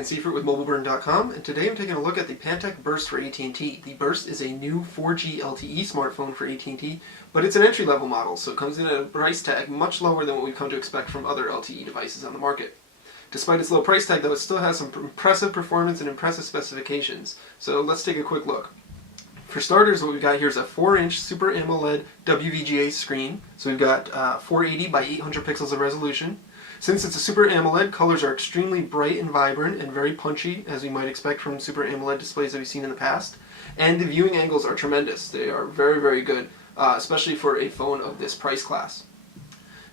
Dan Seifert with mobileburn.com, and today I'm taking a look at the Pantech Burst for AT&T. The Burst is a new 4G LTE smartphone for AT&T, but it's an entry-level model, so it comes in at a price tag much lower than what we've come to expect from other LTE devices on the market. Despite its low price tag, though, it still has some impressive performance and impressive specifications, so let's take a quick look. For starters, what we've got here is a 4-inch Super AMOLED WVGA screen, so we've got 480 by 800 pixels of resolution. Since it's a Super AMOLED, colors are extremely bright and vibrant and very punchy, as we might expect from Super AMOLED displays that we've seen in the past. And the viewing angles are tremendous. They are very, very good, especially for a phone of this price class.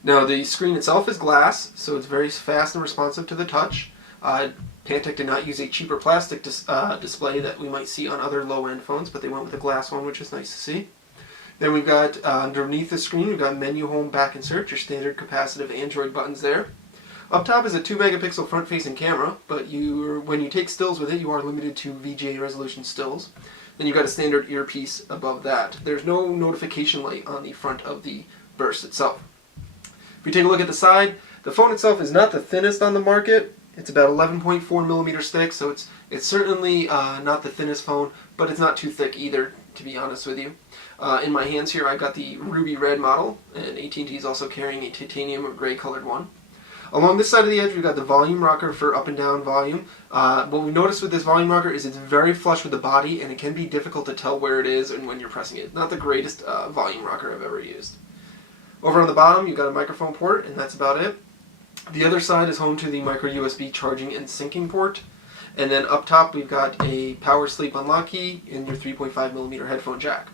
Now, the screen itself is glass, so it's very fast and responsive to the touch. Pantech did not use a cheaper plastic display that we might see on other low-end phones, but they went with a glass one, which is nice to see. Then we've got, underneath the screen, we've got menu, home, back, and search, your standard capacitive Android buttons there. Up top is a 2-megapixel front-facing camera, but when you take stills with it, you are limited to VGA resolution stills. Then you've got a standard earpiece above that. There's no notification light on the front of the Burst itself. If we take a look at the side, the phone itself is not the thinnest on the market. It's about 11.4 millimeters thick, so it's certainly not the thinnest phone, but it's not too thick either, to be honest with you. In my hands here, I've got the ruby red model, and AT&T is also carrying a titanium or gray colored one. Along this side of the edge, we've got the volume rocker for up and down volume. What we noticed with this volume rocker is it's very flush with the body, and it can be difficult to tell where it is and when you're pressing it. Not the greatest volume rocker I've ever used. Over on the bottom, you've got a microphone port, and that's about it. The other side is home to the micro USB charging and syncing port. And then up top, we've got a power sleep unlock key and your 3.5 millimeter headphone jack.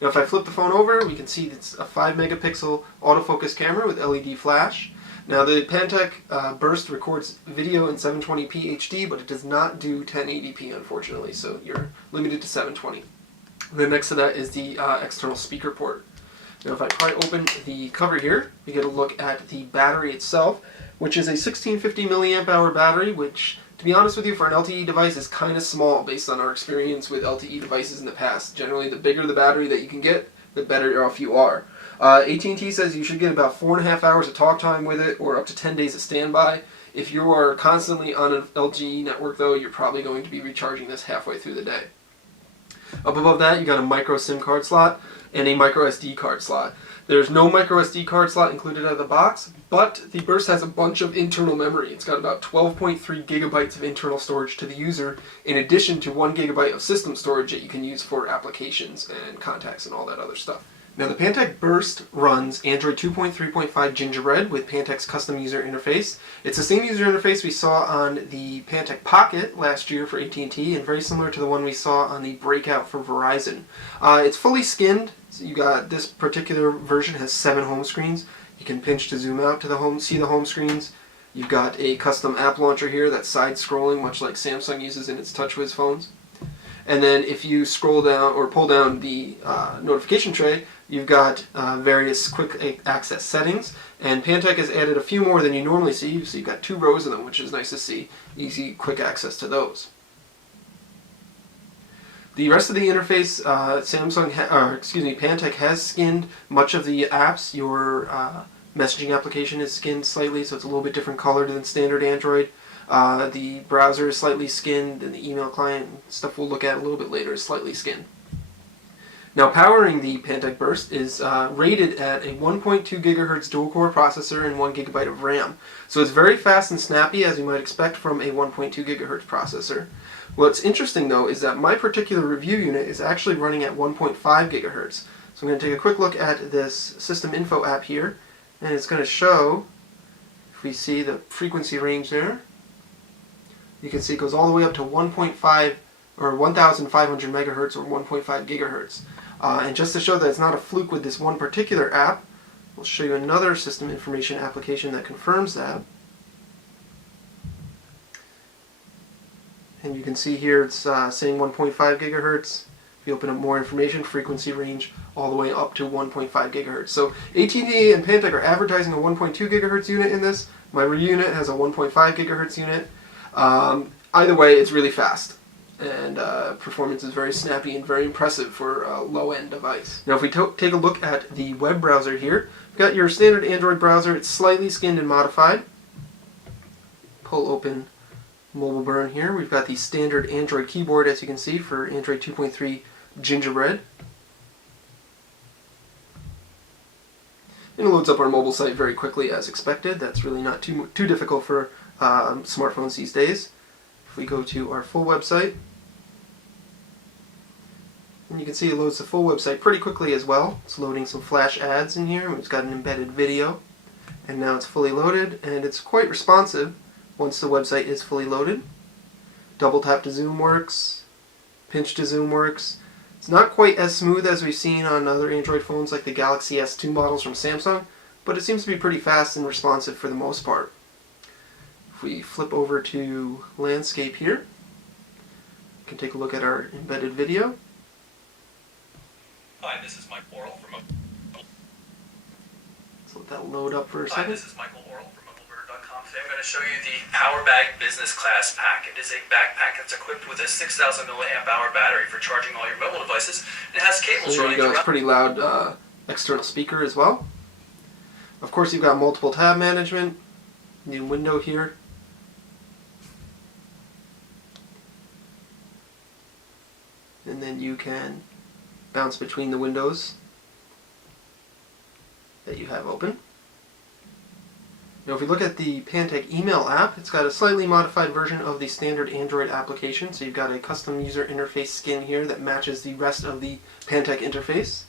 Now, if I flip the phone over, we can see it's a 5-megapixel autofocus camera with LED flash. Now, the Pantech Burst records video in 720p HD, but it does not do 1080p, unfortunately, so you're limited to 720. Then next to that is the external speaker port. Now, if I pry open the cover here, we get a look at the battery itself, which is a 1650 milliamp hour battery, which, to be honest with you, for an LTE device is kind of small based on our experience with LTE devices in the past. Generally, the bigger the battery that you can get, the better off you are. AT&T says you should get about 4.5 hours of talk time with it, or up to 10 days of standby. If you are constantly on an LTE network, though, you're probably going to be recharging this halfway through the day. Up above that, you got a micro SIM card slot and a micro SD card slot. There's no micro SD card slot included out of the box, but the Burst has a bunch of internal memory. It's got about 12.3 gigabytes of internal storage to the user, in addition to 1 gigabyte of system storage that you can use for applications and contacts and all that other stuff. Now, the Pantech Burst runs Android 2.3.5 Gingerbread with Pantech's custom user interface. It's the same user interface we saw on the Pantech Pocket last year for AT&T, and very similar to the one we saw on the Breakout for Verizon. It's fully skinned. So you got this particular version has 7 home screens. You can pinch to zoom out to see the home screens. You've got a custom app launcher here that's side-scrolling, much like Samsung uses in its TouchWiz phones. And then if you scroll down or pull down the notification tray, you've got various quick access settings, and Pantech has added a few more than you normally see, so you've got 2 rows of them, which is nice to see. Easy, quick access to those. The rest of the interface, Pantech has skinned much of the apps. Your messaging application is skinned slightly, so it's a little bit different colored than standard Android. The browser is slightly skinned, and the email client, stuff we'll look at a little bit later, is slightly skinned. Now, powering the Pantech Burst is rated at a 1.2 gigahertz dual-core processor and 1 gigabyte of RAM. So it's very fast and snappy, as you might expect from a 1.2 gigahertz processor. What's interesting, though, is that my particular review unit is actually running at 1.5 gigahertz. So I'm going to take a quick look at this System Info app here, and it's going to show, if we see the frequency range there, you can see it goes all the way up to 1.5 or 1,500 megahertz or 1.5 gigahertz. And just to show that it's not a fluke with this one particular app, we'll show you another system information application that confirms that. And you can see here it's saying 1.5 gigahertz. If you open up more information, frequency range all the way up to 1.5 gigahertz. So AT&T and Pantech are advertising a 1.2 gigahertz unit in this. My unit has a 1.5 gigahertz unit. Either way, it's really fast, and performance is very snappy and very impressive for a low-end device. Now, if we take a look at the web browser here, you've got your standard Android browser. It's slightly skinned and modified. Pull open mobileburn here. We've got the standard Android keyboard, as you can see, for Android 2.3 Gingerbread. And it loads up our mobile site very quickly as expected. That's really not too difficult for smartphones these days. If we go to our full website, and you can see it loads the full website pretty quickly as well. It's loading some flash ads in here. It's got an embedded video. And now it's fully loaded, and it's quite responsive once the website is fully loaded. Double tap to zoom works. Pinch to zoom works. It's not quite as smooth as we've seen on other Android phones like the Galaxy S2 models from Samsung, but it seems to be pretty fast and responsive for the most part. If we flip over to landscape here, we can take a look at our embedded video. Hi, this is Michael Orl from Let's let that load up for a second. Hi, this is Michael Orl from mobileburn.com. Today I'm going to show you the Power Bag Business Class Pack. It is a backpack that's equipped with a 6,000 milliamp hour battery for charging all your mobile devices. It has cables There running you go. It's throughout. pretty loud external speaker as well. Of course, you've got multiple tab management. New window here. And then you can bounce between the windows that you have open. Now if we look at the Pantech email app, it's got a slightly modified version of the standard Android application. So you've got a custom user interface skin here that matches the rest of the Pantech interface.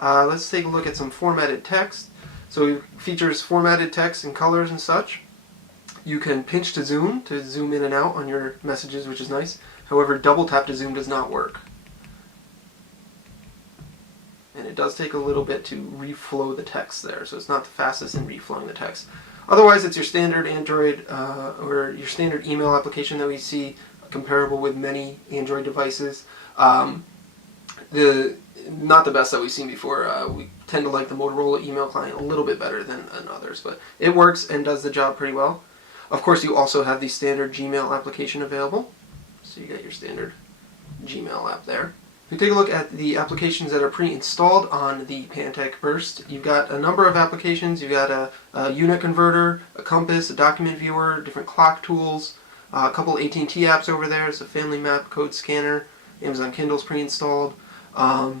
Let's take a look at some formatted text. So it features formatted text and colors and such. You can pinch to zoom in and out on your messages, which is nice. However, double tap to zoom does not work. And it does take a little bit to reflow the text there, so it's not the fastest in reflowing the text. Otherwise, it's your standard Android or your standard email application that we see comparable with many Android devices. Not the best that we've seen before. We tend to like the Motorola email client a little bit better than others, but it works and does the job pretty well. Of course, you also have the standard Gmail application available, so you got your standard Gmail app there. If we take a look at the applications that are pre-installed on the Pantech Burst, you've got a number of applications. You've got a unit converter, a compass, a document viewer, different clock tools, a couple AT&T apps over there. It's a family map, code scanner, Amazon Kindle's pre-installed. A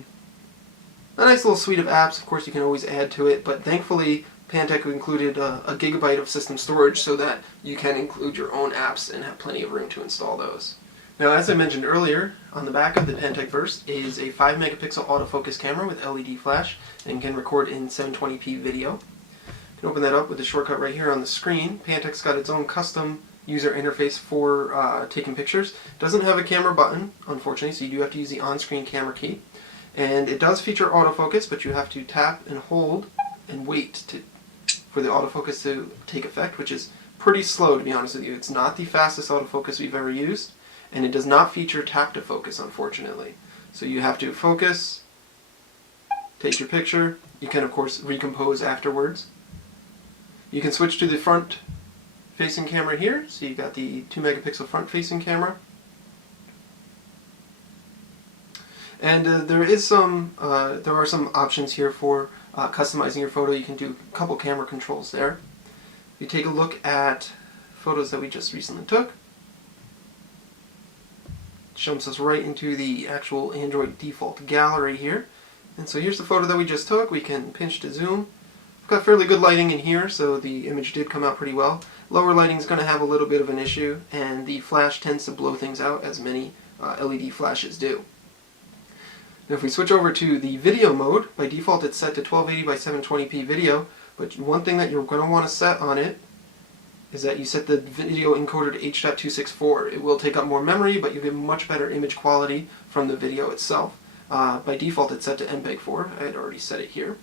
nice little suite of apps. Of course, you can always add to it, but thankfully Pantech included a gigabyte of system storage so that you can include your own apps and have plenty of room to install those. Now, as I mentioned earlier, on the back of the Pantech Burst is a 5 megapixel autofocus camera with LED flash and can record in 720p video. You can open that up with the shortcut right here on the screen. Pantech's got its own custom user interface for taking pictures. It doesn't have a camera button, unfortunately, so you do have to use the on-screen camera key. And it does feature autofocus, but you have to tap and hold and wait for the autofocus to take effect, which is pretty slow, to be honest with you. It's not the fastest autofocus we've ever used. And it does not feature tap to focus, unfortunately. So you have to focus, take your picture. You can, of course, recompose afterwards. You can switch to the front-facing camera here. So you got the 2 megapixel front-facing camera. And there are some options here for customizing your photo. You can do a couple camera controls there. If you take a look at photos that we just recently took, jumps us right into the actual Android default gallery here. And so here's the photo that we just took. We can pinch to zoom. We've got fairly good lighting in here, so the image did come out pretty well. Lower lighting is going to have a little bit of an issue, and the flash tends to blow things out, as many LED flashes do. Now if we switch over to the video mode, by default it's set to 1280 by 720p video, but one thing that you're going to want to set on it is that you set the video encoder to H.264. It will take up more memory, but you get much better image quality from the video itself. By default it's set to MPEG-4. I had already set it here.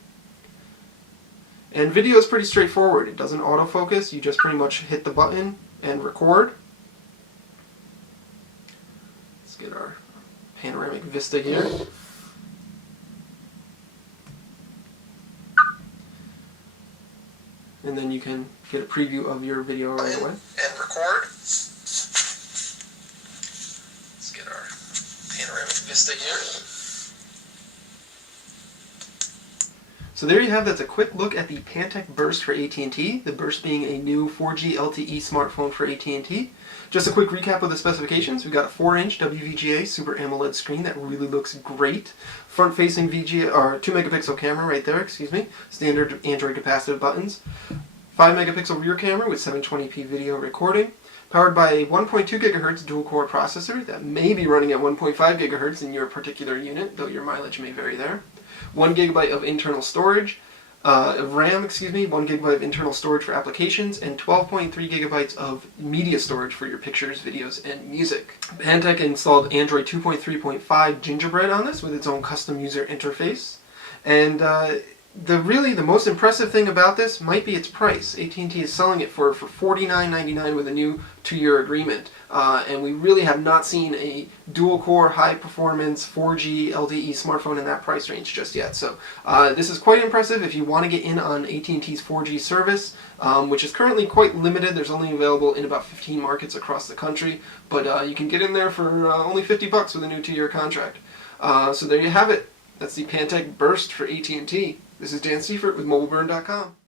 And video is pretty straightforward. It doesn't autofocus. You just pretty much hit the button and record. Let's get our panoramic vista here. And then you can get a preview of your video right away. And record. Let's get our panoramic vista here. So there you have, that's a quick look at the Pantech Burst for AT&T, the Burst being a new 4G LTE smartphone for AT&T. Just a quick recap of the specifications. We've got a 4-inch WVGA Super AMOLED screen that really looks great. Front-facing VGA, or 2 megapixel camera right there, standard Android capacitive buttons. 5 megapixel rear camera with 720p video recording. Powered by a 1.2 gigahertz dual-core processor that may be running at 1.5 gigahertz in your particular unit, though your mileage may vary there. 1 gigabyte of internal storage, RAM, 1 gigabyte of internal storage for applications, and 12.3 gigabytes of media storage for your pictures, videos, and music. Pantech installed Android 2.3.5 Gingerbread on this with its own custom user interface. And the most impressive thing about this might be its price. AT&T is selling it for $49.99 with a new 2-year agreement. And we really have not seen a dual-core, high-performance 4G LTE smartphone in that price range just yet. So this is quite impressive if you want to get in on AT&T's 4G service, which is currently quite limited. There's only available in about 15 markets across the country. But you can get in there for only $50 with a new 2-year contract. So there you have it. That's the Pantech Burst for AT&T. This is Dan Seifert with mobileburn.com.